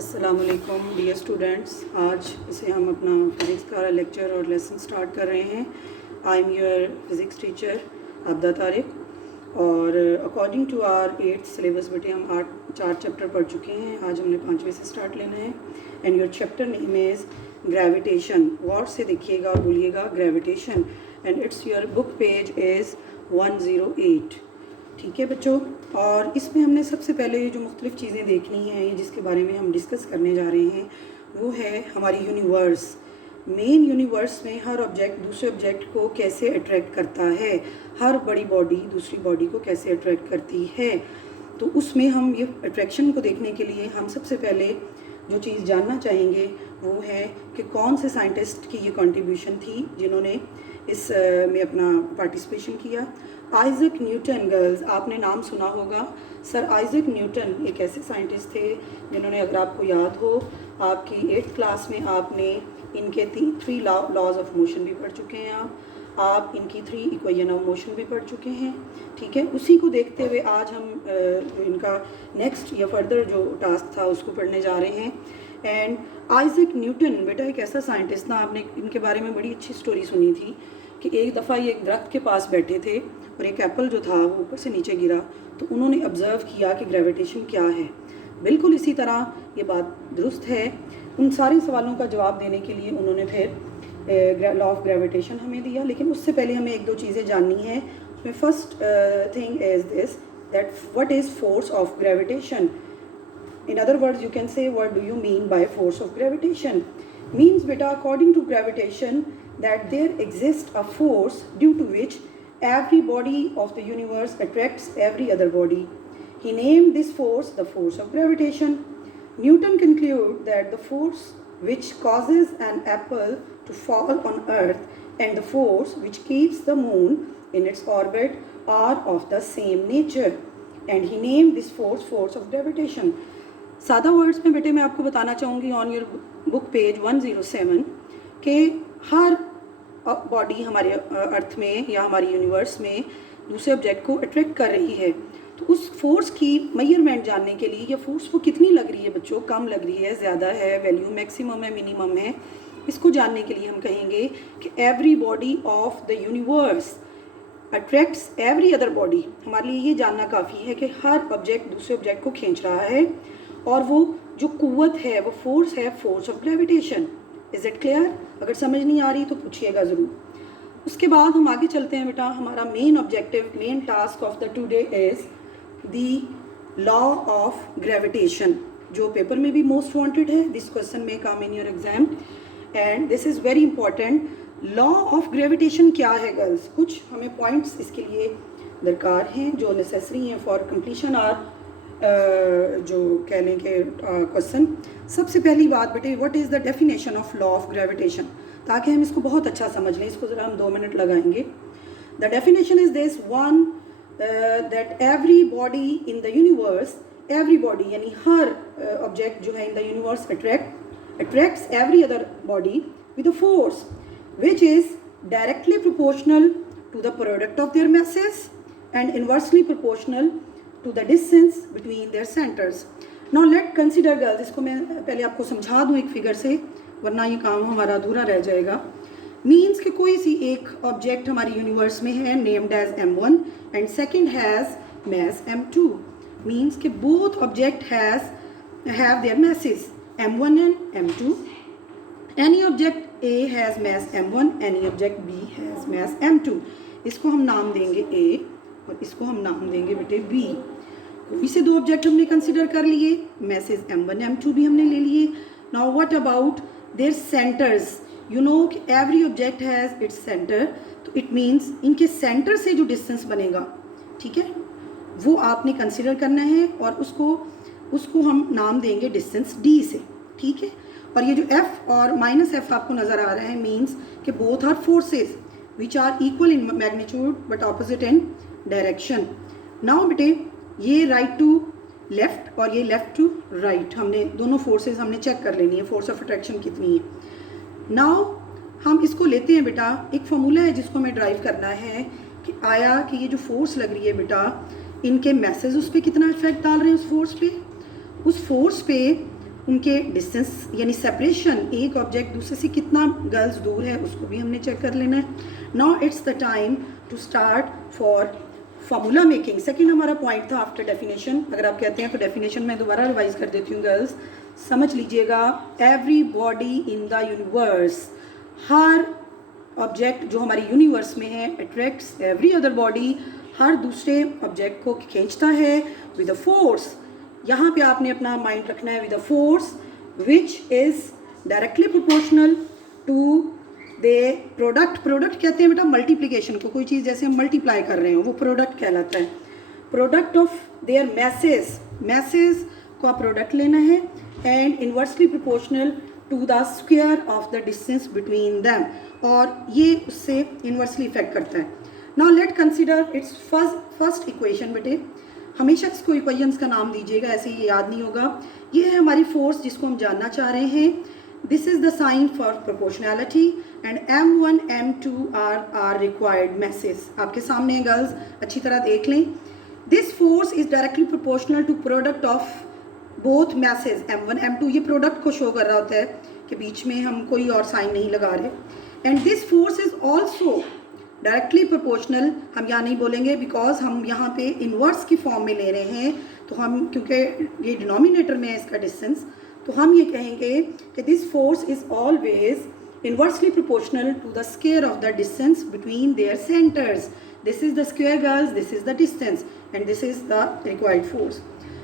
अस्सलामुअलैकुम dear students, आज से हम अपना फिज़िक्स का लेक्चर और लेसन स्टार्ट कर रहे हैं। I am your physics teacher Abda Tariq और according to our 8th syllabus बेटे हम 4 चैप्टर पढ़ चुके हैं। आज हमने 5वें से स्टार्ट लेना है and your chapter name is gravitation. गौर से देखिएगा और बोलिएगा gravitation and it's your book page is 108। ठीक है बच्चों, और इसमें हमने सबसे पहले ये जो मुख्तलिफ़ चीज़ें देखनी हैं, ये जिसके बारे में हम डिस्कस करने जा रहे हैं वो है हमारी यूनिवर्स। मेन यूनिवर्स में हर ऑब्जेक्ट दूसरे ऑब्जेक्ट को कैसे अट्रैक्ट करता है, हर बड़ी बॉडी दूसरी बॉडी को कैसे अट्रैक्ट करती है। तो उसमें हम ये अट्रैक्शन को देखने के लिए हम सबसे पहले जो चीज़ जानना चाहेंगे वो है कि कौन से साइंटिस्ट की ये कंट्रीब्यूशन थी जिन्होंने इस में अपना पार्टिसिपेशन किया। आइजैक न्यूटन, गर्ल्स आपने नाम सुना होगा। सर आइजैक न्यूटन एक ऐसे साइंटिस्ट थे जिन्होंने, अगर आपको याद हो, आपकी 8th क्लास में आपने इनके 3 लॉज ऑफ मोशन भी पढ़ चुके हैं। आप इनकी 3 इक्वेशन ऑफ मोशन भी पढ़ चुके हैं। ठीक है, उसी को देखते हुए आज हम इनका नेक्स्ट या फर्दर जो टास्क था उसको पढ़ने जा रहे हैं। एंड आइजैक न्यूटन बेटा एक ऐसा साइंटिस्ट था, आपने इनके बारे में बड़ी अच्छी स्टोरी सुनी थी कि एक दफ़ा ये एक दरख्त के पास बैठे थे और एक एप्पल जो था वो ऊपर से नीचे गिरा, तो उन्होंने ऑब्ज़र्व किया कि ग्रेविटेशन क्या है। बिल्कुल इसी तरह ये बात दुरुस्त है। उन सारे सवालों का जवाब देने के लिए उन्होंने फिर लॉ ऑफ ग्रेविटेशन हमें दिया, लेकिन उससे पहले हमें 1-2 चीज़ें जाननी है। उसमें first thing is this that what is force of gravitation. In other words, you can say, what do you mean by force of gravitation? Means beta, according to gravitation, that there exists a force due to which every body of the universe attracts every other body. He named this force the force of gravitation. Newton concluded that the force which causes an apple to fall on earth and the force which keeps the moon in its orbit are of the same nature, and he named this force of gravitation. सादा words में बेटे मैं आपको बताना चाहूँगी on your book page 107 कि हर body हमारे अर्थ में या हमारी यूनिवर्स में दूसरे ऑब्जेक्ट को अट्रैक्ट कर रही है। तो उस फोर्स की मेजरमेंट जानने के लिए, या फोर्स वो कितनी लग रही है बच्चों, कम लग रही है, ज़्यादा है, वैल्यू मैक्सिमम है, मिनिमम है, इसको जानने के लिए हम कहेंगे कि every body of the universe attracts every other body. हमारे लिए ये जानना काफ़ी है कि हर ऑब्जेक्ट दूसरे ऑब्जेक्ट को खींच रहा है, और वो जो कुव्वत है वो फोर्स है, force of gravitation. Is it clear? अगर समझ नहीं आ रही तो पूछिएगा ज़रूर। उसके बाद हम आगे चलते हैं बेटा। हमारा main objective, main task of the today is the law of gravitation, जो पेपर में भी मोस्ट वांटेड है। दिस क्वेश्चन में come in your exam and this is very important. Law of gravitation क्या है गर्ल्स? कुछ हमें पॉइंट्स इसके लिए दरकार हैं जो नेसेसरी हैं फॉर कंप्लीशन आर जो कह लें कि क्वेश्चन। सबसे पहली बात बेटे, what is the definition of law of gravitation, ताकि हम इसको बहुत अच्छा समझ लें। इसको ज़रा हम 2 मिनट लगाएंगे। The definition is this one, that every body in the universe, every body यानी हर ऑब्जेक्ट जो है इन the universe attracts every other body with a force which is directly proportional to the product of their masses and inversely proportional to the distance between their centers. Now let's consider girls, इसको मैं पहले आपको समझा दूँ एक figure से, वरना ये काम हमारा अधूरा रह जाएगा। मीन्स कि कोई सी एक ऑब्जेक्ट हमारी यूनिवर्स में है named as m1 and second has mass m2। Means कि both object have their masses m1 and m2। Any object A has mass m1, any object B has mass m2। इसको हम नाम देंगे A और इसको हम नाम देंगे बेटे B। कोई से 2 ऑब्जेक्ट हमने कंसिडर कर लिए, मैसेज m1 m2 भी हमने ले लिए। Now what about their centres? You know कि every object has its centre, तो इट मीन्स इनके सेंटर से जो डिस्टेंस बनेगा, ठीक है, वो आपने कंसिडर करना है और उसको हम नाम देंगे डिस्टेंस D से। ठीक है, और ये जो f और -f आपको नज़र आ रहा है मीन्स कि both are forces which are equal in magnitude but opposite in direction. Now बेटे ये राइट टू लेफ्ट और ये लेफ्ट टू राइट, हमने दोनों फोर्सेस हमने चेक कर लेनी है, फोर्स ऑफ अट्रैक्शन कितनी है। नाउ हम इसको लेते हैं बेटा, एक फार्मूला है जिसको हमें ड्राइव करना है कि आया कि ये जो फोर्स लग रही है बेटा, इनके मैसेज उस पर कितना इफेक्ट डाल रहे हैं, उस फोर्स पे उनके डिस्टेंस यानी सेपरेशन, एक ऑब्जेक्ट दूसरे से कितना गर्ल्स दूर है उसको भी हमने चेक कर लेना है. Now it's the time to start for formula making. Second हमारा पॉइंट था आफ्टर डेफिनेशन. अगर आप कहते हैं तो डेफिनेशन मैं दोबारा रिवाइज कर देती हूँ गर्ल्स, समझ लीजिएगा. Every body in the universe, her object जो हमारी यूनिवर्स में है अट्रैक्ट्स एवरी अदर बॉडी, हर दूसरे ऑब्जेक्ट को खींचता है विद अ फोर्स. यहाँ पे आपने अपना माइंड रखना है, with a force which is directly proportional to the product. Product कहते हैं बेटा मल्टीप्लिकेशन को, कोई चीज़ जैसे हम मल्टीप्लाई कर रहे हो वो प्रोडक्ट कहलाता है. Product of their masses, masses का प्रोडक्ट लेना है and inversely proportional to the square of the distance between them, और ये उससे इन्वर्सली इफेक्ट करता है. Now let consider its first equation. बेटे हमेशा इसको इक्वेशंस का नाम दीजिएगा, ऐसे ये याद नहीं होगा. ये है हमारी फोर्स जिसको हम जानना चाह रहे हैं. This is the sign for proportionality and M1 M2 are required masses. आपके सामने है गर्ल्स, अच्छी तरह देख लें. This force is directly proportional to product of both masses M1 M2. ये प्रोडक्ट को शो कर रहा होता है कि बीच में हम कोई और साइन नहीं लगा रहे. And this force is also directly proportional. हम यहाँ नहीं बोलेंगे बिकॉज हम यहाँ पे इन्वर्स की फॉर्म में ले रहे हैं, तो हम क्योंकि ये डिनोमिनेटर में है इसका डिस्टेंस, तो हम ये कहेंगे कि this force is always inversely proportional to the square of the distance between their centres. This is the square girls, this is the distance and this is the required force.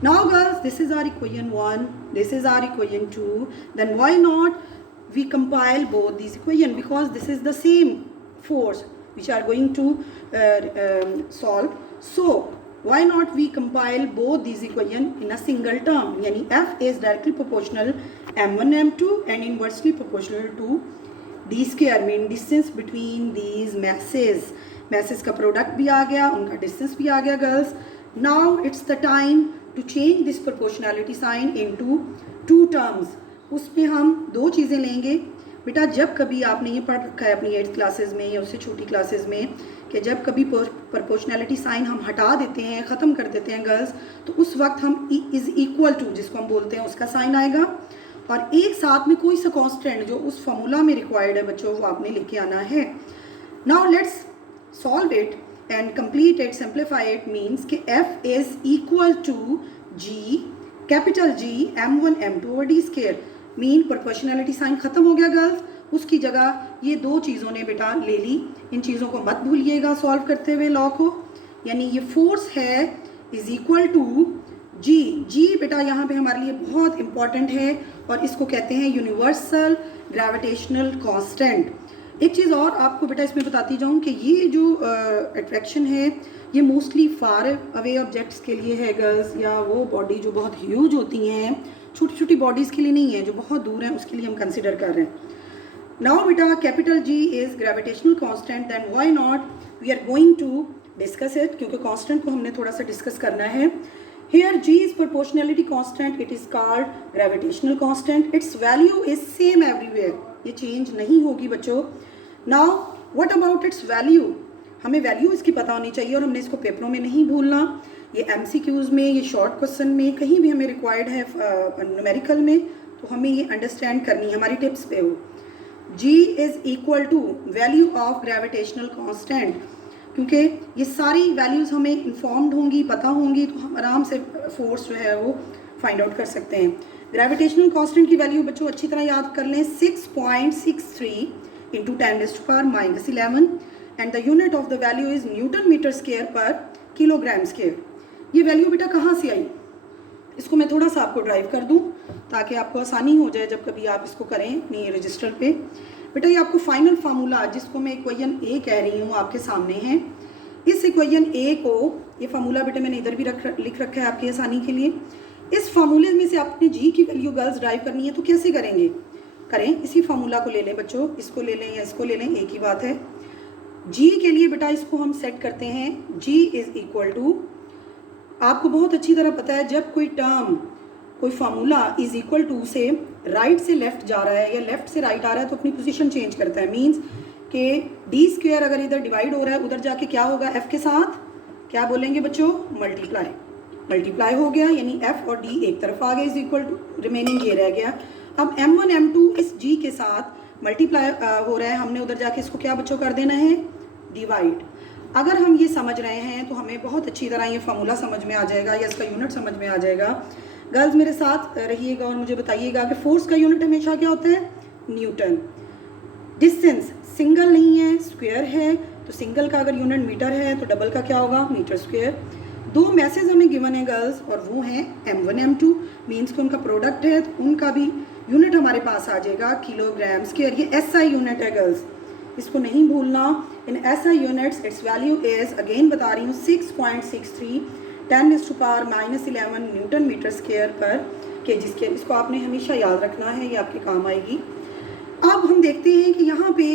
Now girls, this is our equation 1, this is our equation 2. Then why not we compile both these equations, because this is the same force which are going to solve. So why not we compile both these equations in a single term. Yani F is directly proportional M1 M2 and inversely proportional to D square, mean distance between these masses. Masses का product भी आ गया, उनका distance भी आ गया girls. Now it's the time to change this proportionality sign into two terms. उसमें हम दो चीज़ें लेंगे. बेटा जब कभी आपने ये पढ़ रखा है अपनी 8th क्लासेस में या उससे छोटी क्लासेस में कि जब कभी प्रोपोर्शनैलिटी साइन हम हटा देते हैं, ख़त्म कर देते हैं गर्ल्स, तो उस वक्त हम इज़ इक्वल टू जिसको हम बोलते हैं उसका साइन आएगा, और एक साथ में कोई सा कॉन्स्टेंट जो उस फॉर्मूला में रिक्वायर्ड है बच्चों वो आपने लेके आना है. Now let's solve it and complete it, simplify it. Means कि F is equal to G, capital G M1 M2 over D square. Mean proportionality sign ख़त्म हो गया गर्ल्स, उसकी जगह ये दो चीज़ों ने बेटा ले ली. इन चीज़ों को मत भूलिएगा सॉल्व करते हुए लॉ को. यानी ये फोर्स है is equal to G. G बेटा यहाँ पे हमारे लिए बहुत इंपॉर्टेंट है और इसको कहते हैं यूनिवर्सल ग्रेविटेशनल कांस्टेंट. एक चीज़ और आपको बेटा इसमें बताती जाऊँ कि ये जो अट्रैक्शन है ये मोस्टली फार अवे ऑब्जेक्ट्स के लिए है गर्ल्स, या वो बॉडी जो बहुत ह्यूज होती हैं, छोटी छोटी बॉडीज़ के लिए नहीं है, जो बहुत दूर हैं उसके लिए हम कंसिडर कर रहे हैं. नाउ बेटा capital G is gravitational constant. Then why not we are going to discuss it, क्योंकि कांस्टेंट को हमने थोड़ा सा डिस्कस करना है. Here G is proportionality constant, it is called gravitational constant. Its value is same everywhere. ये change नहीं होगी बच्चों. Now what about its value? हमें वैल्यू इसकी पता होनी चाहिए और हमने इसको पेपरों में नहीं भूलना. ये MCQs में, ये शॉर्ट क्वेश्चन में, कहीं भी हमें रिक्वायर्ड है न्यूमेरिकल में, तो हमें ये अंडरस्टैंड करनी हमारी टिप्स पे हो. G is equal to value of gravitational constant. क्योंकि ये सारी वैल्यूज़ हमें इन्फॉर्म्ड होंगी, पता होंगी, तो हम आराम से फोर्स जो है वो फाइंड आउट कर सकते हैं. ग्रेविटेशनल कांस्टेंट की वैल्यू बच्चों अच्छी तरह याद कर लें, 6.63 into 10⁻⁻11 and the unit of the value is newton metre square per kilogram square. ये वैल्यू बेटा कहाँ से आई, इसको मैं थोड़ा सा आपको ड्राइव कर दूँ ताकि आपको आसानी हो जाए जब कभी आप इसको करें अपनी रजिस्टर पे. बेटा ये आपको फाइनल फार्मूला जिसको मैं इक्वेशन A कह रही हूँ आपके सामने है. इस इक्वेशन A को, ये फार्मूला बेटा मैंने इधर भी लिख रखा है आपकी आसानी के लिए. इस फार्मूले में से आपने G की वैल्यू गर्ल्स ड्राइव करनी है, तो कैसे करेंगे? करें, इसी फार्मूला को ले लें बच्चों, इसको ले लें या इसको ले लें, एक ही बात है. G के लिए बेटा इसको हम सेट करते हैं, G इज़ इक्वल टू, आपको बहुत अच्छी तरह पता है जब कोई टर्म, कोई फार्मूला इज इक्वल टू से राइट से लेफ्ट जा रहा है या लेफ्ट से राइट आ रहा है तो अपनी पोजीशन चेंज करता है. मींस कि D स्क्वायर अगर इधर डिवाइड हो रहा है उधर जाके क्या होगा, F के साथ क्या बोलेंगे बच्चों, मल्टीप्लाई. मल्टीप्लाई हो गया, यानी F और D एक तरफ आ गए, इज इक्वल टू रिमेनिंग ये रह गया। अब M1 M2 इस G के साथ मल्टीप्लाई हो रहा है, हमने उधर जाके इसको क्या बच्चों कर देना है, डिवाइड। अगर हम ये समझ रहे हैं तो हमें बहुत अच्छी तरह ये फार्मूला समझ में आ जाएगा या इसका यूनिट समझ में आ जाएगा। गर्ल्स मेरे साथ रहिएगा और मुझे बताइएगा कि फोर्स का यूनिट हमेशा क्या होता है, न्यूटन। डिस्टेंस सिंगल नहीं है, स्क्वायर है, तो सिंगल का अगर यूनिट मीटर है तो डबल का क्या होगा, मीटर स्क्वायर। दो मैसेज हमें गिवन है गर्ल्स और वो हैं M1 M2, मीन्स कि उनका प्रोडक्ट है तो उनका भी यूनिट हमारे पास आ जाएगा किलोग्राम स्क्वायर। ये SI यूनिट है गर्ल्स, इसको नहीं भूलना। इन SI units it's value is, again बता रही हूँ, 6.63 10⁻⁻11 न्यूटन मीटर स्क्वायर पर केजी स्क्वायर। इसको आपने हमेशा याद रखना है, ये आपके काम आएगी। अब हम देखते हैं कि यहाँ पे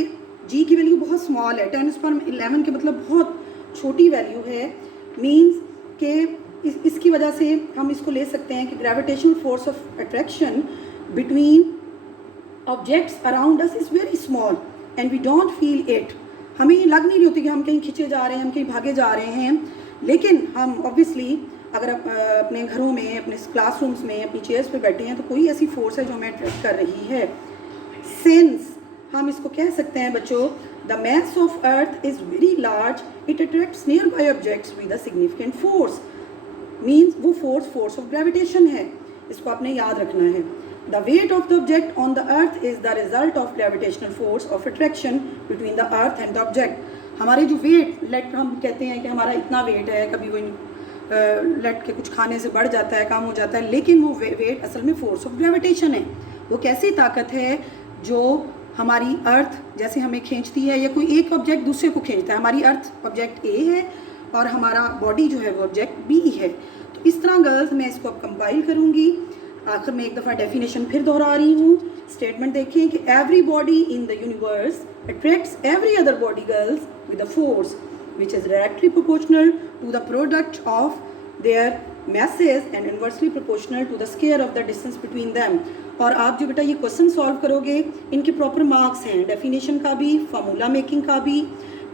G की वैल्यू बहुत स्मॉल है, 10⁻11 के मतलब बहुत छोटी वैल्यू है, मीन्स के इसकी वजह से हम इसको ले सकते हैं कि gravitational force of attraction between objects around us is very small and we don't feel it. हमें ये लग नहीं रही होती कि हम कहीं खींचे जा रहे हैं, हम कहीं भागे जा रहे हैं, लेकिन हम ऑब्वियसली अगर अपने घरों में, अपने क्लासरूम्स में, अपनी चेयर्स पे बैठे हैं तो कोई ऐसी फोर्स है जो हमें अट्रैक्ट कर रही है। सिंस हम इसको कह सकते हैं बच्चों, the mass of earth is very large, it attracts nearby objects with a significant force, means वो force of gravitation है, इसको आपने याद रखना है। The weight of the object on the earth is the result of gravitational force of attraction between the earth and the object। हमारे जो wait, late हम कहते हैं कि हमारा इतना वेट है, कभी वो लेट के कुछ खाने से बढ़ जाता है, कम हो जाता है, लेकिन वो वेट असल में फोर्स ऑफ ग्रेविटेशन है। वो कैसी ताकत है जो हमारी अर्थ जैसे हमें खींचती है, या कोई एक ऑब्जेक्ट दूसरे को खींचता है। हमारी अर्थ ऑब्जेक्ट ए है और हमारा बॉडी जो है वो ऑब्जेक्ट बी है। तो इस तरह गर्ल्स मैं इसको अब कंपाइल करूँगी। आखिर में एक दफ़ा डेफिनेशन फिर दोहरा रही हूँ। स्टेटमेंट देखिए कि every body in the universe attracts every other body girls with a force which is directly proportional to the product of their masses and inversely proportional to the square of the distance between them। और आप जो बेटा ये question solve करोगे, इनके proper marks हैं, definition का भी, फार्मूला मेकिंग का भी,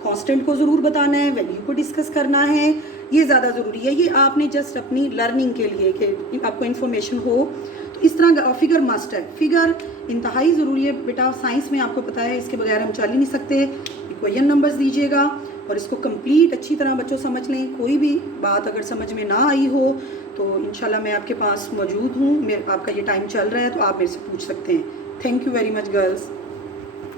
कांस्टेंट को ज़रूर बताना है, वैल्यू को डिस्कस करना है, ये ज़्यादा ज़रूरी है। ये आपने जस्ट अपनी लर्निंग के लिए कि आपको इन्फॉर्मेशन हो, तो इस तरह का फिगर मस्ट है। फिगर इंतहाई ज़रूरी है बेटा, साइंस में आपको पता है इसके बगैर हम चल ही नहीं सकते। इक्वेशन नंबर्स दीजिएगा और इसको कंप्लीट अच्छी तरह बच्चों समझ लें। कोई भी बात अगर समझ में ना आई हो तो इंशाल्लाह मैं आपके पास मौजूद हूँ। आपका ये टाइम चल रहा है तो आप मेरे से पूछ सकते हैं। Thank you very much girls.